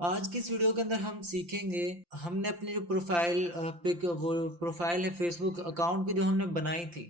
आज की इस वीडियो के अंदर हम सीखेंगे। हमने अपनी जो प्रोफाइल पिक वो प्रोफाइल है फेसबुक अकाउंट की जो हमने बनाई थी,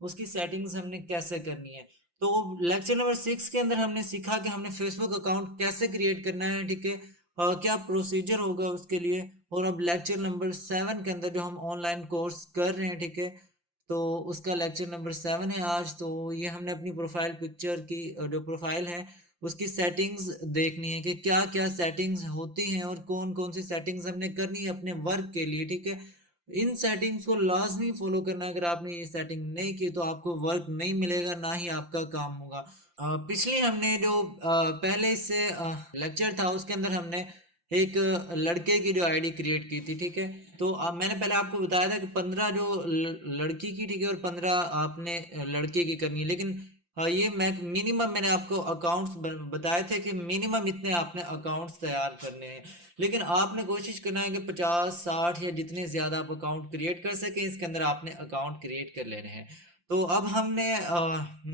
उसकी सेटिंग्स हमने कैसे करनी है। तो लेक्चर नंबर 6 के अंदर हमने सीखा कि हमने फेसबुक अकाउंट कैसे क्रिएट करना है, ठीक है। क्या प्रोसीजर होगा उसके लिए। और अब लेक्चर नंबर 7 के अंदर जो हम ऑनलाइन कोर्स कर रहे हैं, ठीक है, तो उसका लेक्चर नंबर 7 है आज। तो ये हमने अपनी प्रोफाइल पिक्चर की जो प्रोफाइल है उसकी सेटिंग्स देखनी है कि क्या क्या सेटिंग्स होती हैं और कौन कौन सी सेटिंग्स हमने करनी है अपने वर्क के लिए, ठीक है। इन सेटिंग्स को लाजमी फॉलो करना है। अगर आपने ये सेटिंग नहीं की तो आपको वर्क नहीं मिलेगा, ना ही आपका काम होगा। पिछली हमने जो पहले इससे लेक्चर था उसके अंदर हमने एक लड़के की जो आईडी क्रिएट की थी, ठीक है। तो मैंने पहले आपको बताया था कि 15 जो लड़की की, ठीक है, और 15 आपने लड़के की करनी है। लेकिन ये मैं मिनिमम मैंने आपको अकाउंट्स बताए थे कि मिनिमम इतने आपने अकाउंट्स तैयार करने हैं। लेकिन आपने कोशिश करना है कि 50 60 या जितने ज़्यादा आप अकाउंट क्रिएट कर सकें इसके अंदर आपने अकाउंट क्रिएट कर लेने हैं। तो अब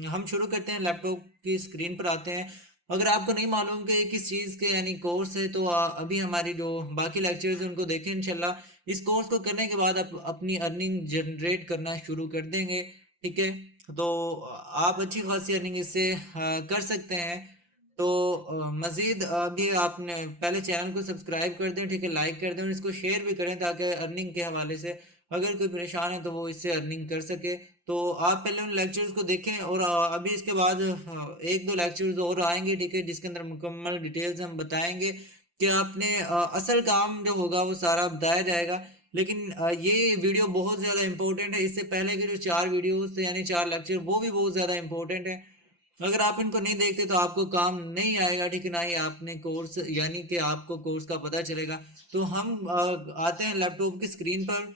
हम शुरू करते हैं, लैपटॉप की स्क्रीन पर आते हैं। अगर आपको नहीं मालूम कि किस चीज़ के यानी कोर्स है तो अभी हमारी जो बाकी लेक्चर्स हैं उनको देखें इंशाल्लाह। इस कोर्स को करने के बाद आप अपनी अर्निंग जनरेट करना शुरू कर देंगे, ठीक है। तो आप अच्छी खासी अर्निंग इससे कर सकते हैं। तो मज़ीद अभी आपने पहले चैनल को सब्सक्राइब कर दें, ठीक है, लाइक कर दें और इसको शेयर भी करें ताकि अर्निंग के हवाले से अगर कोई परेशान है तो वो इससे अर्निंग कर सके। तो आप पहले उन लेक्चर्स को देखें और अभी इसके बाद एक दो लेक्चर्स और आएंगे, ठीक है, जिसके अंदर मुकम्मल डिटेल्स हम बताएंगे कि आपने असल काम जो होगा वो सारा बताया जाएगा। लेकिन ये वीडियो बहुत ज़्यादा इंपॉर्टेंट है। इससे पहले के जो 4 वीडियोस थे यानी 4 लेक्चर वो भी बहुत ज़्यादा इंपॉर्टेंट है। अगर आप इनको नहीं देखते तो आपको काम नहीं आएगा, ठीक है, ना ही आपने कोर्स यानी कि आपको कोर्स का पता चलेगा। तो हम आते हैं लैपटॉप की स्क्रीन पर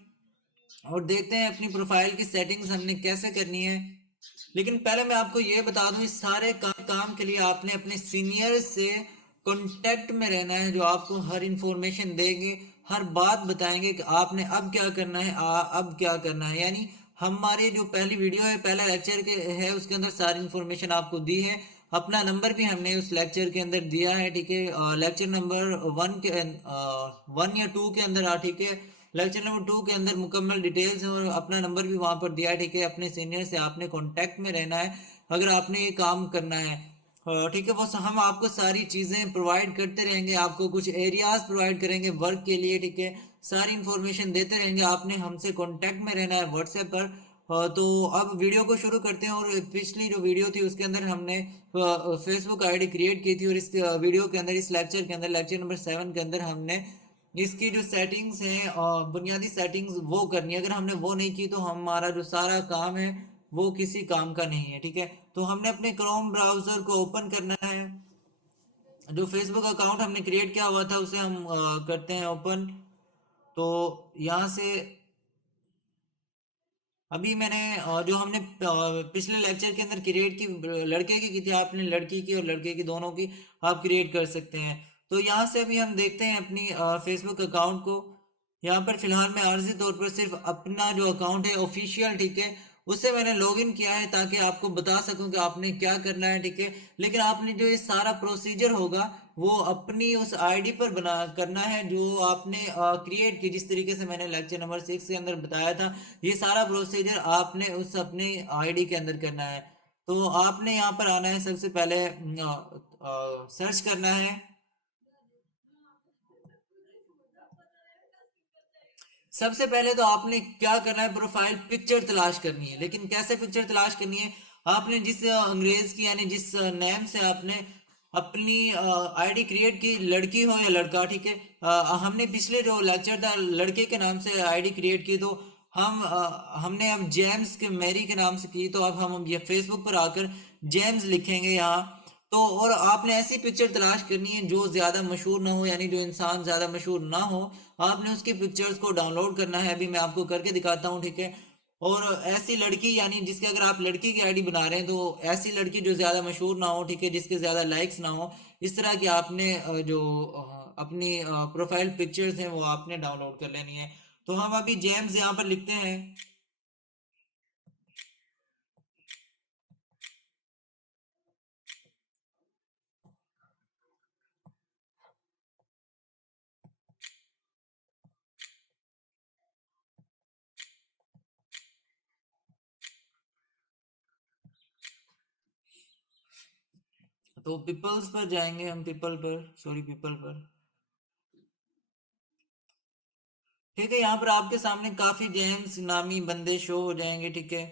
और देखते हैं अपनी प्रोफाइल की सेटिंग्स हमने कैसे करनी है। लेकिन पहले मैं आपको ये बता दूं, इस सारे काम के लिए आपने अपने सीनियर से कांटेक्ट में रहना है, जो आपको हर इंफॉर्मेशन देंगे, हर बात बताएंगे कि आपने अब क्या करना है, अब क्या करना है। यानी हमारी जो पहली वीडियो है, पहला लेक्चर के है, उसके अंदर सारी इंफॉर्मेशन आपको दी है। अपना नंबर भी हमने उस लेक्चर के अंदर दिया है, ठीक है। लेक्चर नंबर 1 या 2 के अंदर ठीक है। लेक्चर नंबर 2 के अंदर मुकम्मल डिटेल्स है और अपना नंबर भी वहाँ पर दिया है, ठीक है। अपने सीनियर से आपने कांटेक्ट में रहना है अगर आपने ये काम करना है, ठीक है। वो हम आपको सारी चीज़ें प्रोवाइड करते रहेंगे, आपको कुछ एरियाज प्रोवाइड करेंगे वर्क के लिए, ठीक है। सारी इंफॉर्मेशन देते रहेंगे, आपने हमसे कांटेक्ट में रहना है व्हाट्सएप पर। तो अब वीडियो को शुरू करते हैं। और पिछली जो वीडियो थी उसके अंदर हमने फेसबुक आईडी क्रिएट की थी और इस वीडियो के अंदर, इस लेक्चर के अंदर, लेक्चर नंबर 7 के अंदर हमने इसकी जो सेटिंग्स हैं बुनियादी सेटिंग्स वो करनी है। अगर हमने वो नहीं की तो हमारा जो सारा काम है वो किसी काम का नहीं है, ठीक है। तो हमने अपने क्रोम ब्राउज़र को ओपन करना है। जो फेसबुक अकाउंट हमने क्रिएट किया हुआ था उसे हम करते हैं ओपन। तो यहाँ से अभी मैंने जो हमने पिछले लेक्चर के अंदर क्रिएट की लड़के की थी, आपने लड़की की और लड़के की दोनों की आप क्रिएट कर सकते हैं। तो यहाँ से अभी हम देखते हैं अपनी फेसबुक अकाउंट को। यहाँ पर फिलहाल मैं आर्जी तौर पर सिर्फ अपना जो अकाउंट है ऑफिशियल, ठीक है, उससे मैंने लॉगिन किया है ताकि आपको बता सकूं कि आपने क्या करना है, ठीक है। लेकिन आपने जो ये सारा प्रोसीजर होगा वो अपनी उस आईडी पर बना करना है जो आपने क्रिएट की, जिस तरीके से मैंने लेक्चर नंबर 6 के अंदर बताया था। ये सारा प्रोसीजर आपने उस अपने आईडी के अंदर करना है। तो आपने यहाँ पर आना है, सबसे पहले सर्च करना है। सबसे पहले तो आपने क्या करना है, प्रोफाइल पिक्चर तलाश करनी है। लेकिन कैसे पिक्चर तलाश करनी है, आपने जिस अंग्रेज की यानी जिस नेम से आपने अपनी आईडी क्रिएट की, लड़की हो या लड़का, ठीक है। हमने पिछले जो लेक्चर था लड़के के नाम से आईडी क्रिएट की, तो हमने अब जेम्स के मैरी के नाम से की। तो अब हम ये फेसबुक पर आकर जेम्स लिखेंगे यहाँ। तो और आपने ऐसी पिक्चर तलाश करनी है जो ज़्यादा मशहूर ना हो, यानी जो इंसान ज़्यादा मशहूर ना हो। आपने उसकी पिक्चर्स को डाउनलोड करना है, अभी मैं आपको करके दिखाता हूँ, ठीक है। और ऐसी लड़की यानी जिसके, अगर आप लड़की की आईडी बना रहे हैं तो ऐसी लड़की जो ज़्यादा मशहूर ना हो, ठीक है, जिसके ज़्यादा लाइक्स ना हो। इस तरह की आपने जो अपनी प्रोफाइल पिक्चर्स हैं वो आपने डाउनलोड कर लेनी है। तो हम अभी जेम्स यहाँ पर लिखते हैं। तो पीपल्स पर जाएंगे हम, पीपल पर, सॉरी पीपल पर। ठीक है, यहाँ पर आपके सामने काफी जेम्स नामी बंदे शो हो जाएंगे, ठीक है।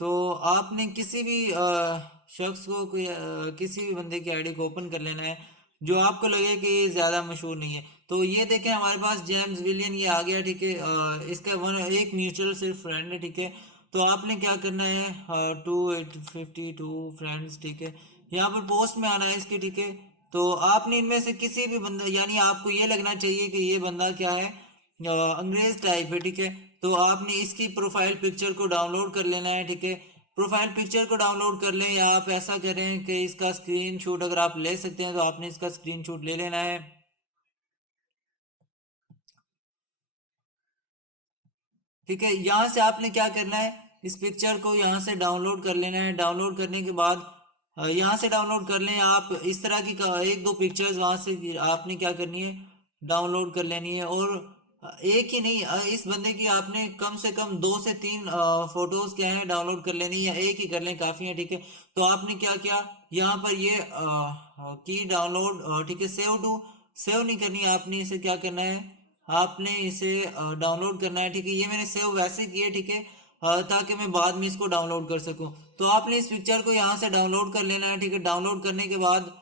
तो आपने किसी भी शख्स को, कोई किसी भी बंदे की आईडी को ओपन कर लेना है जो आपको लगे कि ये ज्यादा मशहूर नहीं है। तो ये देखें हमारे पास जेम्स विलियन ये आ गया, ठीक है। इसका वन एक म्यूचुअल सिर्फ फ्रेंड है, ठीक है। तो आपने क्या करना है, 252 फ्रेंड्स, ठीक है। यहाँ पर पोस्ट में आना है इसकी, ठीक है। तो आपने इनमें से किसी भी बंदा, यानी आपको ये लगना चाहिए कि ये बंदा क्या है, अंग्रेज टाइप है, ठीक है। तो आपने इसकी प्रोफाइल पिक्चर को डाउनलोड कर लेना है, ठीक है। प्रोफाइल पिक्चर को डाउनलोड कर लें, या आप ऐसा करें कि इसका स्क्रीनशॉट अगर आप ले सकते हैं तो आपने इसका स्क्रीनशॉट ले लेना है। ठीक है, यहाँ से आपने क्या करना है, इस पिक्चर को यहाँ से डाउनलोड कर लेना है। डाउनलोड करने के बाद यहाँ से डाउनलोड कर लें आप, इस तरह की एक दो पिक्चर्स वहाँ से आपने क्या करनी है, डाउनलोड कर लेनी है। और एक ही नहीं, इस बंदे की आपने कम से कम 2 से 3 फोटोज क्या है डाउनलोड कर लेनी है, या एक ही कर लें काफ़ी है, ठीक है। तो आपने क्या किया, यहाँ पर ये की डाउनलोड, ठीक है, सेव टू, सेव नहीं करनी है आपने, इसे क्या करना है, आपने इसे डाउनलोड करना है, ठीक है। ये मैंने सेव वैसे किया, ठीक है, ताकि मैं बाद में इसको डाउनलोड कर सकूं। तो आपने इस पिक्चर को यहाँ से डाउनलोड कर लेना है, ठीक है। डाउनलोड करने के बाद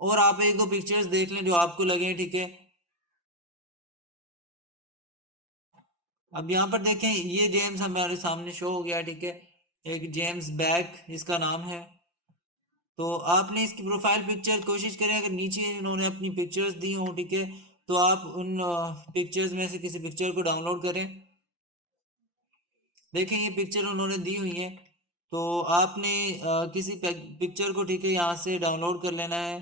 और आप एक दो पिक्चर्स देख लें जो आपको लगे, ठीक है। अब यहाँ पर देखें, ये जेम्स हमारे सामने शो हो गया, ठीक है। एक जेम्स बैक इसका नाम है। तो आपने इसकी प्रोफाइल पिक्चर कोशिश करें, अगर नीचे इन्होंने अपनी पिक्चर्स दी हों, ठीक है, तो आप उन पिक्चर्स में से किसी पिक्चर को डाउनलोड करें। देखें ये पिक्चर उन्होंने दी हुई है। तो आपने किसी पिक्चर को, ठीक है, यहाँ से डाउनलोड कर लेना है।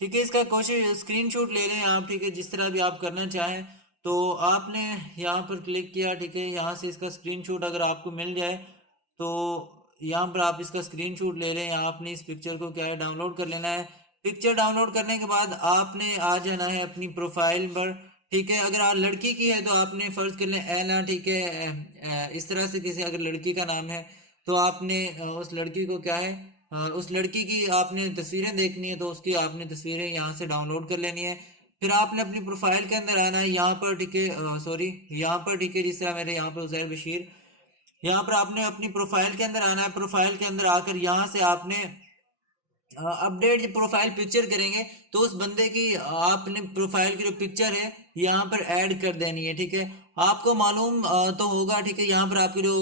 ठीक है, इसका कोशिश स्क्रीनशॉट ले लें आप, ठीक है, जिस तरह भी आप करना चाहें। तो आपने यहाँ पर क्लिक किया, ठीक है। यहाँ से इसका स्क्रीनशॉट अगर आपको मिल जाए तो यहाँ पर आप इसका स्क्रीनशॉट ले लें। यहाँ आपने इस पिक्चर को क्या है, डाउनलोड कर लेना है। पिक्चर डाउनलोड करने के बाद आपने आ जाना है अपनी प्रोफाइल पर, ठीक है। अगर आप लड़की की है तो आपने फर्ज कर लें एना, ठीक है। इस तरह से किसी अगर लड़की का नाम है तो आपने उस लड़की को क्या है, उस लड़की की आपने तस्वीरें देखनी है, तो उसकी आपने तस्वीरें यहाँ से डाउनलोड कर लेनी है। फिर आपने अपनी प्रोफाइल के अंदर आना है, यहाँ पर, ठीक है, सॉरी, यहाँ पर, ठीक है, जिस तरह मेरे यहाँ पर उजैर बशीर, यहाँ पर आपने अपनी प्रोफाइल के अंदर आना है। प्रोफाइल के अंदर आकर यहाँ से आपने अपडेट प्रोफाइल पिक्चर करेंगे, तो उस बंदे की आपने प्रोफाइल की जो पिक्चर है यहाँ पर ऐड कर देनी है, ठीक है। आपको मालूम तो होगा, ठीक है। यहाँ पर आपके जो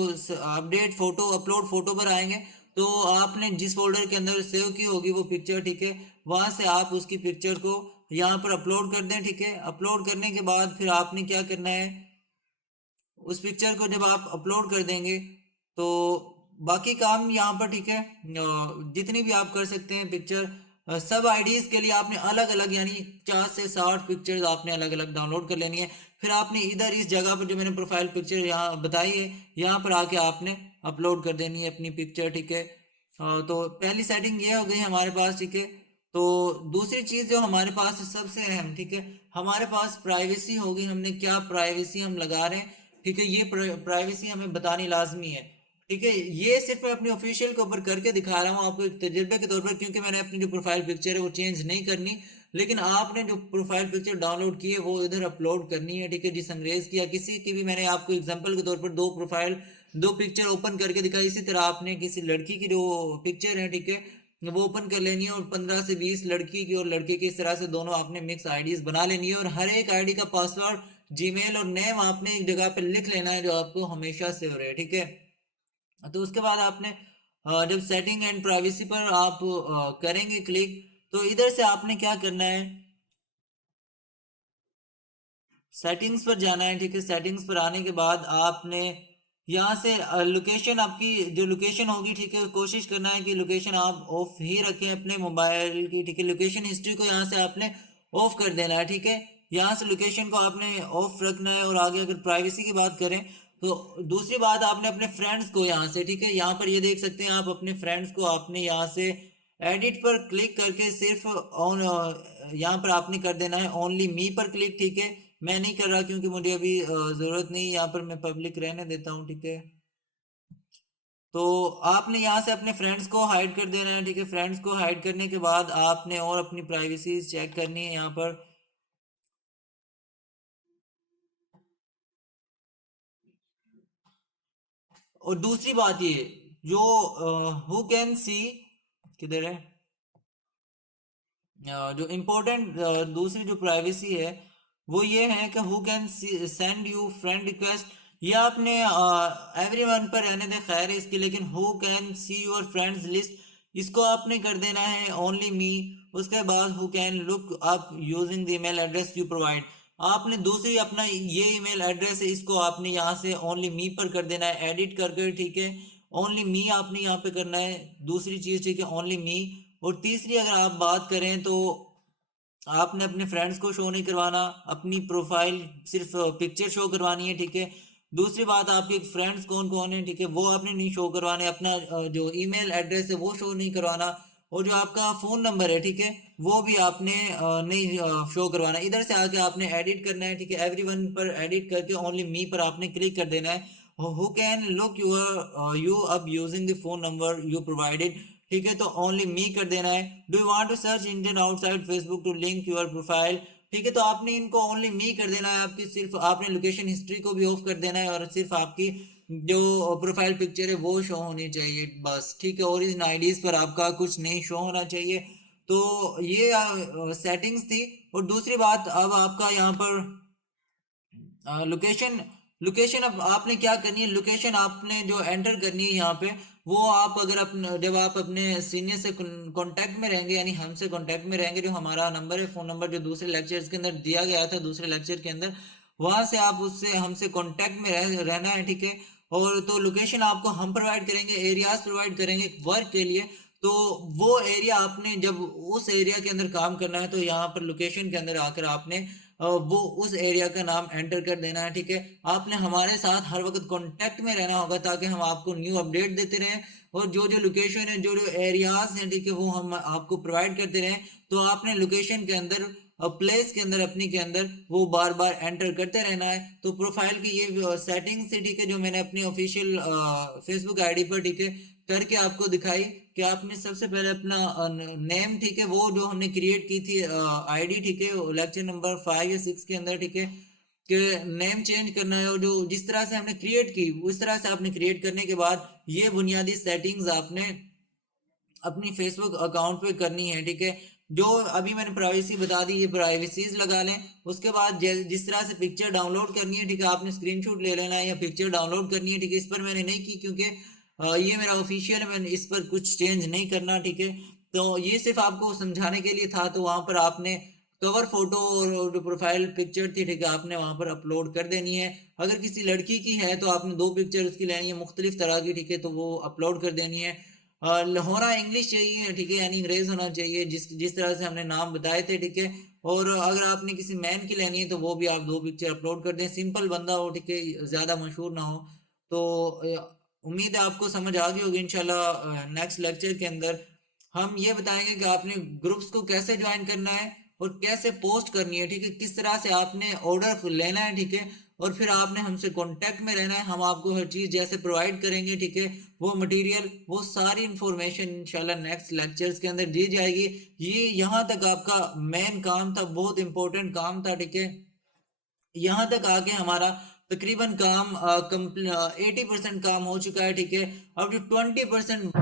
अपडेट फोटो, अपलोड फोटो पर आएंगे, तो आपने जिस फोल्डर के अंदर सेव की होगी वो पिक्चर, ठीक है, वहां से आप उसकी पिक्चर को यहाँ पर अपलोड कर दें, ठीक है। अपलोड करने के बाद फिर आपने क्या करना है, उस पिक्चर को जब आप अपलोड कर देंगे तो बाकी काम यहाँ पर, ठीक है, जितनी भी आप कर सकते हैं पिक्चर, सब आईडीज के लिए आपने अलग अलग, यानी 50 से 60 पिक्चर्स आपने अलग अलग डाउनलोड कर लेनी है। फिर आपने इधर इस जगह पर जो मैंने प्रोफाइल पिक्चर यहाँ बताई है, यहाँ पर आके आपने अपलोड कर देनी है अपनी पिक्चर, ठीक है। तो पहली सेटिंग ये हो गई हमारे पास, ठीक है। तो दूसरी चीज़ जो हमारे पास है सबसे अहम, ठीक है, हमारे पास प्राइवेसी होगी। हमने क्या प्राइवेसी हम लगा रहे हैं, ठीक है, ये प्राइवेसी हमें बतानी लाजमी है, ठीक है। ये सिर्फ मैं अपनी ऑफिशियल के ऊपर करके दिखा रहा हूँ आपको एक तजुर्बे के तौर पर, क्योंकि मैंने अपनी जो प्रोफाइल पिक्चर है वो चेंज नहीं करनी। लेकिन आपने जो प्रोफाइल पिक्चर डाउनलोड की है वो इधर अपलोड करनी है, ठीक है। जिस अंग्रेज की या किसी की भी, मैंने आपको एग्जांपल के तौर पर दो पिक्चर ओपन करके दिखाई, इसी तरह आपने किसी लड़की की जो पिक्चर है, ठीक है, वो ओपन कर लेनी है। और 15 से 20 लड़की की और लड़के की, इस तरह से दोनों आपने मिक्स आईडीज बना लेनी है। और हर एक आईडी का पासवर्ड, जीमेल और नेम आपने एक जगह पर लिख लेना है जो आपको हमेशा से हो रहे, ठीक है। तो उसके बाद आपने जब सेटिंग एंड प्राइवेसी पर आप करेंगे क्लिक, तो इधर से आपने क्या करना है, सेटिंग्स पर जाना है, ठीक है। सेटिंग्स पर आने के बाद आपने यहाँ से लोकेशन, आपकी जो लोकेशन होगी, ठीक है, कोशिश करना है कि लोकेशन आप ऑफ ही रखें अपने मोबाइल की, ठीक है। लोकेशन हिस्ट्री को यहाँ से आपने ऑफ कर देना है, ठीक है। यहाँ से लोकेशन को आपने ऑफ रखना है। और आगे अगर प्राइवेसी की बात करें तो दूसरी बात, आपने अपने फ्रेंड्स को यहाँ से, ठीक है, यहाँ पर ये देख सकते हैं आप अपने फ्रेंड्स को, आपने यहाँ से एडिट पर क्लिक करके सिर्फ ऑन, यहाँ पर आपने कर देना है ओनली मी पर क्लिक, ठीक है। मैं नहीं कर रहा क्योंकि मुझे अभी जरूरत नहीं, यहाँ पर मैं पब्लिक रहने देता हूँ, ठीक है। तो आपने यहाँ से अपने फ्रेंड्स को हाइड कर देना है, ठीक है। फ्रेंड्स को हाइड करने के बाद आपने और अपनी प्राइवेसी चेक करनी है यहाँ पर। और दूसरी बात ये, जो हु कैन सी, किधर है, जो इम्पोर्टेंट दूसरी जो प्राइवेसी है वो ये है कि who can send you friend request. ये आपने एवरीवन पर रहने दें, खैर है इसकी, लेकिन who can see your friends list इसको आपने कर देना है ओनली मी। उसके बाद who can look up using the email address you provide, आपने दूसरी अपना ये ईमेल एड्रेस है इसको आपने यहाँ से ओनली मी पर कर देना है एडिट करके, ठीक है। ओनली मी आपने यहाँ पे करना है, दूसरी चीज, ठीक है, ओनली मी। और तीसरी अगर आप बात करें तो आपने अपने फ्रेंड्स को शो नहीं करवाना, अपनी प्रोफाइल सिर्फ पिक्चर शो करवानी है, ठीक है। दूसरी बात, आपके फ्रेंड्स कौन कौन है, ठीक है, वो आपने नहीं शो करवाने, अपना जो ईमेल एड्रेस है वो शो नहीं करवाना, और जो आपका फ़ोन नंबर है, ठीक है, वो भी आपने नहीं शो करवाना। इधर से आके आपने एडिट करना है, ठीक है, एवरीवन पर एडिट करके ओनली मी पर आपने क्लिक कर देना है। Who can look your you up using the phone number you provided, ठीक है, तो ओनली मी कर देना है। Do you want to search Indian outside Facebook to link your profile, ठीक है, तो आपने इनको ओनली मी कर देना है। आपकी सिर्फ आपने लोकेशन हिस्ट्री को भी ऑफ कर देना है, और सिर्फ आपकी जो प्रोफाइल पिक्चर है वो शो होनी चाहिए बस, ठीक है। और इन आईडीज पर आपका कुछ नहीं शो होना चाहिए। तो ये सेटिंग्स थी। और दूसरी बात, अब आपका यहाँ पर लोकेशन, लोकेशन अब आपने क्या करनी है, लोकेशन आपने जो एंटर करनी है यहाँ पे, वो आप अगर अपने, जब आप अपने सीनियर से कांटेक्ट में रहेंगे, यानी हमसे कांटेक्ट में रहेंगे, जो हमारा नंबर है, फोन नंबर जो दूसरे लेक्चर्स के अंदर दिया गया था, दूसरे लेक्चर के अंदर, वहां से आप उससे हमसे कांटेक्ट में रहना है, ठीक है। और तो लोकेशन आपको हम प्रोवाइड करेंगे, एरियाज प्रोवाइड करेंगे वर्क के लिए। तो वो एरिया आपने जब उस एरिया के अंदर काम करना है, तो यहाँ पर लोकेशन के अंदर आकर आपने वो उस एरिया का नाम एंटर कर देना है, ठीक है। आपने हमारे साथ हर वक्त कांटेक्ट में रहना होगा ताकि हम आपको न्यू अपडेट देते रहें, और जो जो लोकेशन है, जो जो एरियाज हैं, ठीक है, वो हम आपको प्रोवाइड करते रहें। तो आपने लोकेशन के अंदर, प्लेस के अंदर, अपनी के अंदर वो बार बार एंटर करते रहना है। तो प्रोफाइल की ये सेटिंग्स थी, ठीक है, जो मैंने अपनी ऑफिशियल फेसबुक आईडी पर, ठीक है, करके आपको दिखाई कि आपने सबसे पहले अपना नेम, ठीक है, वो जो हमने क्रिएट की थी आईडी, ठीक है, लेक्चर नंबर 5 या 6 के अंदर, ठीक है, कि नेम चेंज करना है, और जो जिस तरह से हमने क्रिएट की उस तरह से आपने क्रिएट करने के बाद ये बुनियादी सेटिंग्स आपने अपनी फेसबुक अकाउंट पे करनी है, ठीक है। जो अभी मैंने प्राइवेसी बता दी, ये प्राइवेसीज लगा लें। उसके बाद जिस तरह से पिक्चर डाउनलोड करनी है, ठीक है, आपने स्क्रीनशॉट ले लेना है या पिक्चर डाउनलोड करनी है, ठीक है। इस पर मैंने नहीं की क्योंकि ये मेरा ऑफिशियल है, मैंने इस पर कुछ चेंज नहीं करना, ठीक है। तो ये सिर्फ आपको समझाने के लिए था। तो वहां पर आपने कवर फोटो और जो प्रोफाइल पिक्चर थी, ठीक है, आपने वहां पर अपलोड कर देनी है। अगर किसी लड़की की है तो आपने 2 पिक्चर उसकी लेनी है मुख्तलिफ तरह की, ठीक है, तो वो अपलोड कर देनी है। होना इंग्लिश चाहिए, ठीक है, यानी अंग्रेज होना चाहिए, जिस जिस तरह से हमने नाम बताए थे, ठीक है। और अगर आपने किसी मैन की लेनी है तो वो भी आप 2 पिक्चर अपलोड कर दें, सिंपल बंदा हो, ठीक है, ज़्यादा मशहूर ना हो। तो उम्मीद है आपको समझ आ गई होगी। इंशाल्लाह नेक्स्ट लेक्चर के अंदर हम ये बताएंगे कि आपने ग्रुप्स को कैसे ज्वाइन करना है और कैसे पोस्ट करनी है, ठीक है, किस तरह से आपने ऑर्डर लेना है, ठीक है। और फिर आपने हमसे कांटेक्ट में रहना है, हम आपको हर चीज़ जैसे प्रोवाइड करेंगे, ठीक है, वो मटेरियल, वो सारी इंफॉर्मेशन इंशाल्लाह नेक्स्ट लेक्चर्स के अंदर दी जाएगी। ये यहाँ तक आपका मेन काम था, बहुत इंपॉर्टेंट काम था, ठीक है। यहाँ तक आके हमारा तकरीबन काम 80% काम हो चुका है, ठीक है। अब जो 20%